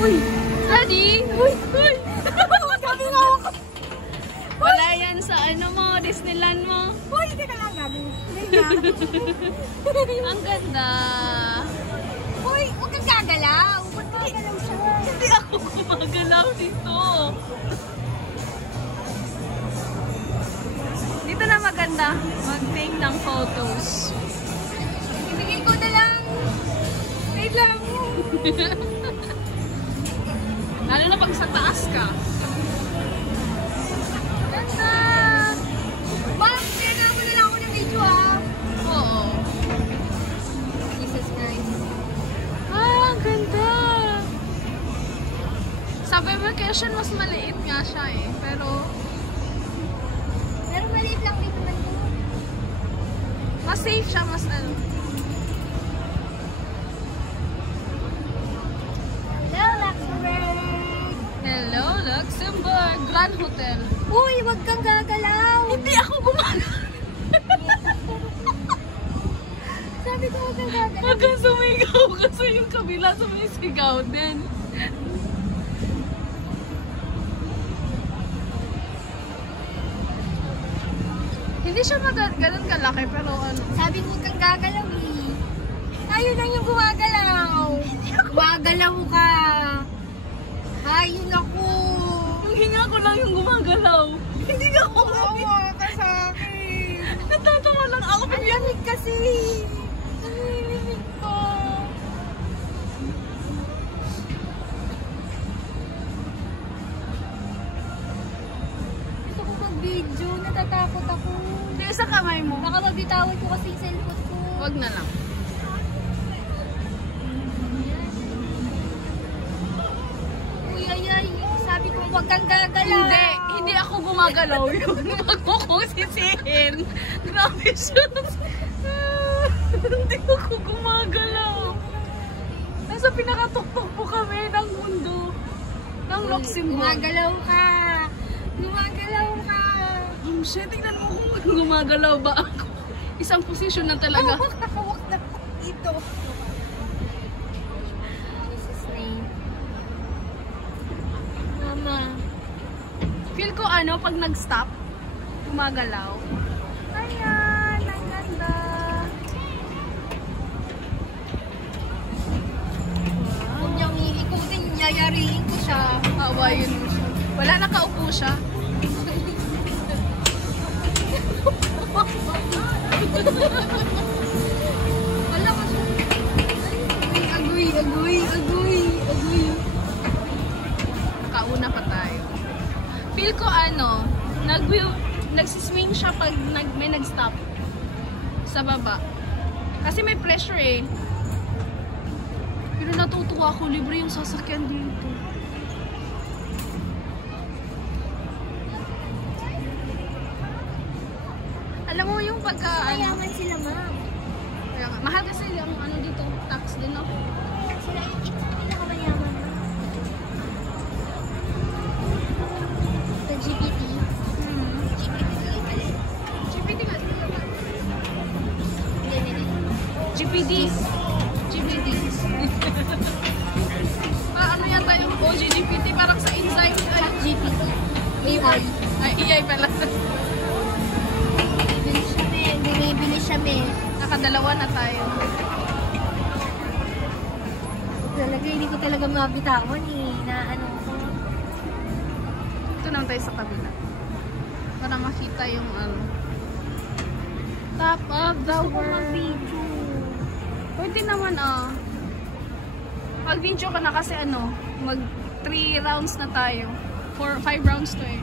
Uy! Ready? Uy! Uy! Sabi nga ako. Wala yan sa ano mo, Disneyland mo. Uy, teka lang, gabi. Ang ganda. Uy, huwag kang gagalaw. Huwag kang gagalaw siya. Hindi ako gumagalaw dito. Dito na maganda mag-take ng photos. Ibigay ko na lang. Wait lang. Lalo na pag sa taas ka. Ganda. Ma'am, kaya mo na lang ako ng video ah. Oo. Jesus Christ. Ah, ang ganda. Sa vacation mas maliit nga siya eh. Pero Maliit lang dito man po. mas safe siya, mas ano. Hello, Luxembourg. Hello, Luxembourg Grand Hotel. Uy, wag kang gagalaw. Hindi ako gumagalaw. Sabi ko wag kang gagalaw. Huwag kang sumigaw kasi yung kabila sumisigaw din. Hindi siya ganun kalaki pero ano. Sabi ko wag kang gagalaw eh. Ayun lang yung gumagalaw. Gumagalaw ka. Ayun ako. Yung hinga ko lang yung gumagalaw. Hindi na ako Awa ka sa akin. natatawa lang ako. Ang lamig kasi. Ang lamig ko. Gusto ko mag-video. Natatakot ako. Hindi, sa kamay mo. Baka mabitawan ko kasi yung cellphone ko. Wag na lang. Uy, ay. Sabi ko, wag kang gagalaw. Hindi ako gumagalaw yun. Wag mo kong sisihin. Grabe siya. Hindi ako gumagalaw. Nasa pinakatuktok po kami ng mundo. Ng Luxembourg. Gumagalaw ka. Gumagalaw ka. Shit, tingnan mo kung gumagalaw ba ako. Isang posisyon na talaga. Hawak na ito. Jesus name. Mama. Feel ko ano, pag nag-stop, gumagalaw. Ayan, ang ganda. Huwag niyang iikutin, yayariin ko siya. Awayin mo siya. Wala, nakaupo siya. Wala ka siya. Agoy. Kauna pa tayo. Feel ko ano, nagsiswing siya pag may nag-stop sa baba. Kasi may pressure eh. Pero natutuwa ako, libre yung sasakyan dito. Alam mo yung pagka Mayaman sila, ma'am. mahal kasi yung ano dito, tax din no? Sila ito pinakamayaman. Sa GPT. GPT ba? Hindi. GPD. Ano yata yung OG GPT parang sa Insight. GPT. AI. Ay, AI pala. Bumibili siya, me. Nakadalawa na tayo. Talaga, hindi ko talaga mabitawan eh. Na ano ko. Ito naman tayo sa kabila. Para makita yung ano. Top of the world. Pwede naman Mag-video ka na kasi ano, mag 3 rounds na tayo. 5 rounds to eh.